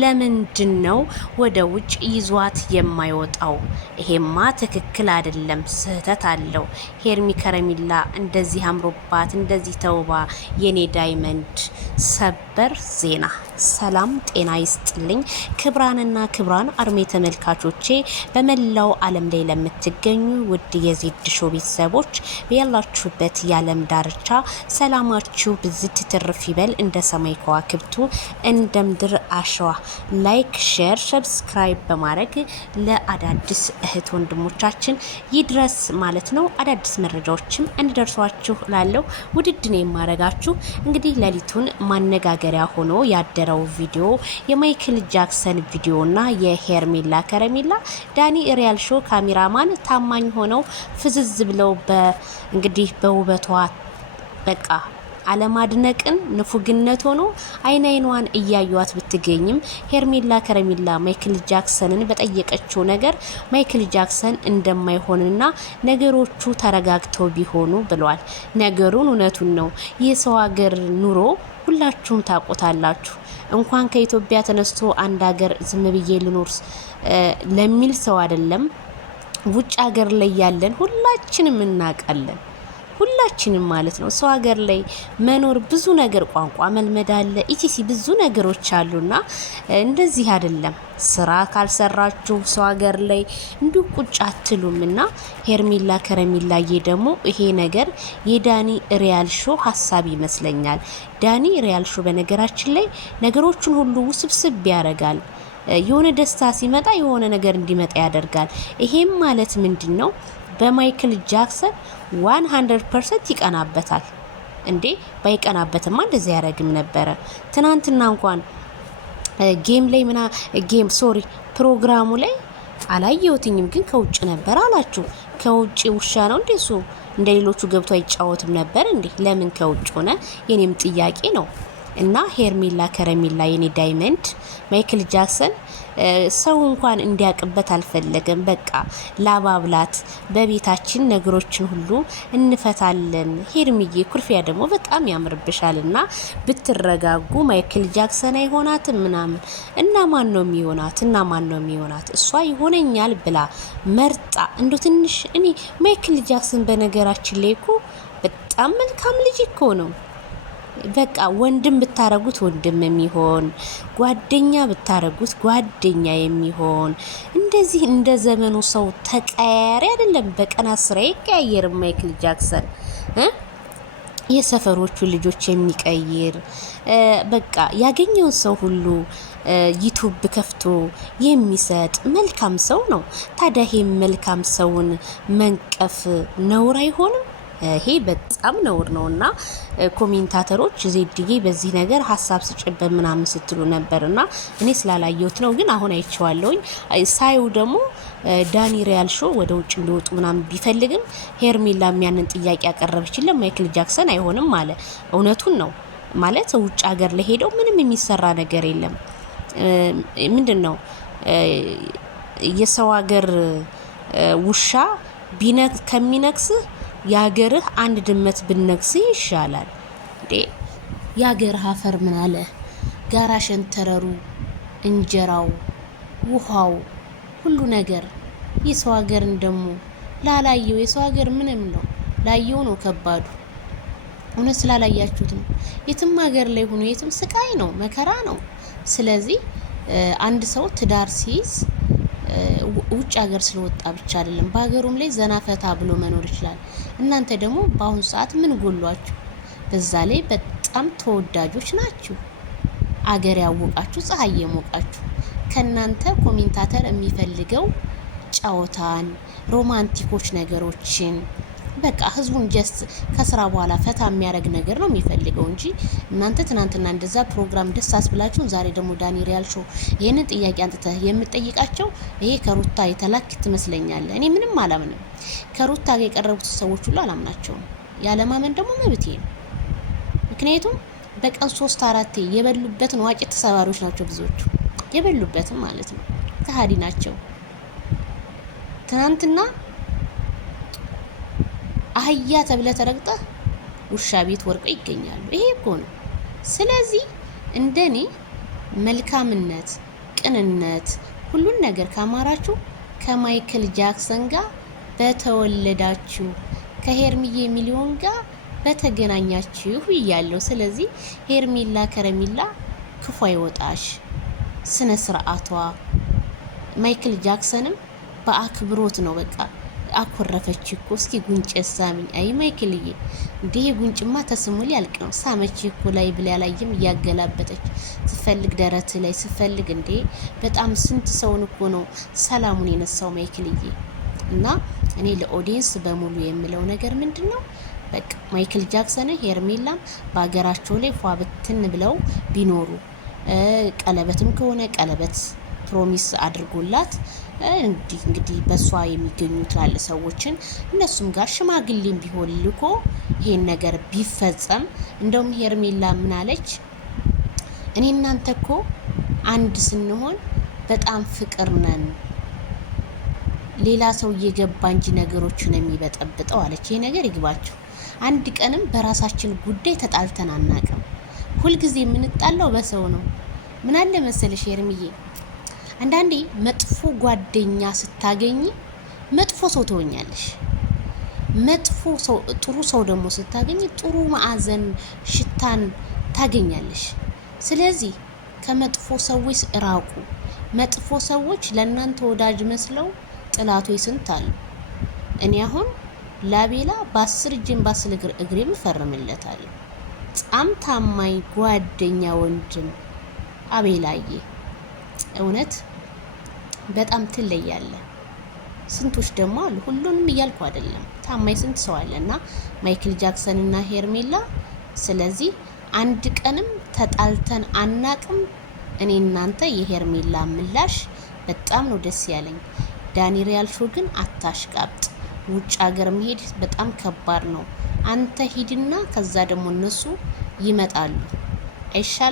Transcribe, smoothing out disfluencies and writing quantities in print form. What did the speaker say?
ለምንድነው ወደ ውጭ ይዟት የማይወጣው? ይሄማ ትክክል አይደለም፣ ስህተት አለው። ሄርሚ ከረሚላ እንደዚህ አምሮባት እንደዚህ ተውባ የኔ ዳይመንድ። ሰበር ዜና። ሰላም ጤና ይስጥልኝ ክብራንና ክብራን አርሜ ተመልካቾቼ በመላው ዓለም ላይ ለምትገኙ ውድ የዜድ ሾው ቤተሰቦች ያላችሁበት የዓለም ዳርቻ ሰላማችሁ ብዝት ትርፍ ይበል እንደ ሰማይ ከዋክብቱ እንደ ምድር አሸዋ። ላይክ ሼር ሰብስክራይብ በማድረግ ለአዳዲስ እህት ወንድሞቻችን ይድረስ ማለት ነው። አዳዲስ መረጃዎችም እንዲደርሷችሁ ላለው ውድድን የማረጋችሁ እንግዲህ ሌሊቱን ማነጋገሪያ ሆኖ ያደረው ቪዲዮ የማይክል ጃክሰን ቪዲዮና የሄርሜላ ከረሜላ ዳኒ ሪያል ሾው ካሜራማን ታማኝ ሆነው ፍዝዝ ብለው እንግዲህ በውበቷ በቃ አለማድነቅን ንፉግነት ሆኖ አይናይኗን እያዩት ብትገኝም ሄርሜላ ከረሜላ ማይክል ጃክሰንን በጠየቀችው ነገር ማይክል ጃክሰን እንደማይሆንና ነገሮቹ ተረጋግተው ቢሆኑ ብሏል። ነገሩን እውነቱን ነው። የሰው ሀገር ኑሮ ሁላችሁም ታውቁታላችሁ። እንኳን ከኢትዮጵያ ተነስቶ አንድ ሀገር ዝም ብዬ ልኖር ለሚል ሰው አይደለም ውጭ ሀገር ላይ ያለን ሁላችንም እናውቃለን። ሁላችንም ማለት ነው። ሰው ሀገር ላይ መኖር ብዙ ነገር ቋንቋ መልመድ አለ፣ ኢቲሲ ብዙ ነገሮች አሉና እንደዚህ አይደለም። ስራ ካልሰራችሁ ሰው ሀገር ላይ እንዲሁ ቁጭ አትሉምና ሄርሜላ ከረሜላዬ ደግሞ ይሄ ነገር የዳኒ ሪያል ሾው ሀሳብ ይመስለኛል። ዳኒ ሪያል ሾው በነገራችን ላይ ነገሮችን ሁሉ ውስብስብ ያደርጋል። የሆነ ደስታ ሲመጣ የሆነ ነገር እንዲመጣ ያደርጋል። ይሄም ማለት ምንድነው? በማይክል ጃክሰን 100% ይቀናበታል እንዴ? ባይቀናበትማ እንደዚህ ያረግም ነበረ። ትናንትና እንኳን ፕሮግራሙ ላይ አላየሁትኝም፣ ግን ከውጭ ነበር አላችሁ። ከውጭ ውሻ ነው እንደሱ እንደ ሌሎቹ ገብቶ አይጫወትም ነበር እንዴ? ለምን ከውጭ ሆነ? የኔም ጥያቄ ነው። እና ሄርሜላ ከረሜላ የኔ ዳይመንድ ማይክል ጃክሰን ሰው እንኳን እንዲያቅበት አልፈለገም። በቃ ላባብላት በቤታችን ነገሮችን ሁሉ እንፈታለን። ሄርሚዬ ኩርፊያ ደግሞ በጣም ያምርብሻልና ብትረጋጉ። ማይክል ጃክሰን አይሆናትም ምናምን እና ማን ነው የሚሆናት? እሷ ይሆነኛል ብላ መርጣ እንዶ ትንሽ እኔ ማይክል ጃክሰን በነገራችን ላይ እኮ በጣም መልካም ልጅ እኮ ነው። በቃ ወንድም ብታረጉት ወንድም የሚሆን ጓደኛ ብታረጉት ጓደኛ የሚሆን እንደዚህ እንደ ዘመኑ ሰው ተቀያሪ አይደለም። በቀን 10 ይቀያየር ማይክል ጃክሰን የሰፈሮቹ ልጆች የሚቀይር በቃ ያገኘውን ሰው ሁሉ ዩቲዩብ ከፍቶ የሚሰጥ መልካም ሰው ነው። ታዲያ ይሄ መልካም ሰውን መንቀፍ ነውር አይሆንም? ይሄ በጣም ነውር ነውና ኮሜንታተሮች ዜድዬ በዚህ ነገር ሀሳብ ስጭበት ምናምን ስትሉ ነበርና እኔ ስላላየሁት ነው፣ ግን አሁን አይቼዋለሁኝ። ሳይው ደግሞ ዳኒ ሪያል ሾው ወደ ውጭ እንዲወጡ ምናምን ቢፈልግም ሄርሜላ ያንን ጥያቄ ያቀረበችለት ማይክል ጃክሰን አይሆንም አለ። እውነቱን ነው ማለት ውጭ ሀገር ላይ ሄደው ምንም የሚሰራ ነገር የለም። ምንድነው የሰው ሀገር ውሻ ከሚነክስህ ያገርህ አንድ ድመት ብነክስ ይሻላል እንዴ? ያገርህ አፈር ምን አለ? ጋራ ሸንተረሩ፣ እንጀራው፣ ውሃው፣ ሁሉ ነገር የሰው ሀገርን ደግሞ ላላየው የሰው ሀገር ምንም ነው፣ ላየው ነው ከባዱ። እውነት ስላላያችሁት ነው። የትም ሀገር ላይ ሆኖ የትም ስቃይ ነው፣ መከራ ነው። ስለዚህ አንድ ሰው ትዳር ሲይዝ ውጭ ሀገር ስለወጣ ብቻ አይደለም፣ በሀገሩም ላይ ዘና ፈታ ብሎ መኖር ይችላል። እናንተ ደግሞ በአሁኑ ሰዓት ምን ጎሏችሁ? በዛ ላይ በጣም ተወዳጆች ናችሁ። አገር ያወቃችሁ፣ ፀሐይ የሞቃችሁ። ከናንተ ኮሜንታተር የሚፈልገው ጨዋታን፣ ሮማንቲኮች ነገሮችን በቃ ህዝቡን ጀስት ከስራ በኋላ ፈታ የሚያደርግ ነገር ነው የሚፈልገው እንጂ እናንተ ትናንትና እንደዛ ፕሮግራም ደስ አስብላችሁ ዛሬ ደግሞ ዳኒ ሪያል ሾው ይሄንን ጥያቄ አንጥተህ የምትጠይቃቸው ይሄ ከሩታ የተላክ ትመስለኛለህ። እኔ ምንም አላምንም። ከሩታ ጋር የቀረቡት ሰዎች ሁሉ አላምናቸውም። ያለማመን ደግሞ መብቴ ነው። ምክንያቱም በቀን 3-4 የበሉበትን ዋጭ ተሰባሪዎች ናቸው ብዙዎቹ። የበሉበትን ማለት ነው። ከሃዲ ናቸው። ትናንትና አህያ ተብለ ተረግጠህ ውሻ ቤት ወርቀው ይገኛሉ። ይሄ እኮ ነው። ስለዚህ እንደኔ መልካምነት፣ ቅንነት፣ ሁሉን ነገር ካማራችሁ ከማይክል ጃክሰን ጋር በተወለዳችሁ ከሄርሚዬ ሚሊዮን ጋር በተገናኛችሁ እያለሁ። ስለዚህ ሄርሜላ ከረሚላ ክፉ አይወጣሽ፣ ስነ ስርዓቷ። ማይክል ጃክሰንም በአክብሮት ነው በቃ አኮረፈች እኮ። እስኪ ጉንጭ ሳሚኝ። አይ ማይክልዬ እንዴ ጉንጭማ ተስሙ ሊያልቅ ነው። ሳመች እኮ ላይ ብላ ያላየም እያገላበጠች ስፈልግ ደረት ላይ ስፈልግ እንዴ በጣም ስንት ሰውን እኮ ነው ሰላሙን የነሳው ማይክልዬ። እና እኔ ለኦዲየንስ በሙሉ የምለው ነገር ምንድን ነው በቃ ማይክል ጃክሰን ሄርሜላም በሀገራቸው ላይ ፏ ብትን ብለው ቢኖሩ ቀለበትም ከሆነ ቀለበት ፕሮሚስ አድርጎላት እንግዲህ በሷ የሚገኙ ትላል ሰዎችን እነሱም ጋር ሽማግሌም ቢሆን ልኮ ይሄን ነገር ቢፈጸም። እንደውም ሄርሜላ ምናለች? እኔ እናንተ እኮ አንድ ስንሆን በጣም ፍቅር ነን፣ ሌላ ሰው እየገባ እንጂ ነገሮችን የሚበጠብጠው አለች። ይሄ ነገር ይግባችሁ። አንድ ቀንም በራሳችን ጉዳይ ተጣልተን አናቅም። ሁልጊዜ የምንጣላው በሰው ነው። ምን አለ መሰለሽ ሄርሚዬ፣ አንዳንዴ መጥፎ ጓደኛ ስታገኝ መጥፎ ሰው ትሆኛለሽ። መጥፎ ሰው ጥሩ ሰው ደግሞ ስታገኝ ጥሩ ማዕዘን ሽታን ታገኛለሽ። ስለዚህ ከመጥፎ ሰዎች ራቁ። መጥፎ ሰዎች ለእናንተ ወዳጅ መስለው ጥላቶች ስንት አሉ። እኔ አሁን ላቤላ በ10 እጄን በ10 እግሬም እፈርምለታለሁ። በጣም ታማኝ ጓደኛ ወንድም አቤላዬ፣ እውነት በጣም ትለያለ። ስንቶች ደግሞ አሉ፣ ሁሉንም እያልኩ አይደለም። ታማኝ ስንት ሰው አለና ማይክል ጃክሰን እና ሄርሜላ። ስለዚህ አንድ ቀንም ተጣልተን አናቅም። እኔ እናንተ የሄርሜላ ምላሽ በጣም ነው ደስ ያለኝ። ዳኒ ሪያልሾ ግን አታሽቃብጥ። ውጭ ሀገር መሄድ በጣም ከባድ ነው። አንተ ሂድና ከዛ ደግሞ እነሱ ይመጣሉ አይሻልም?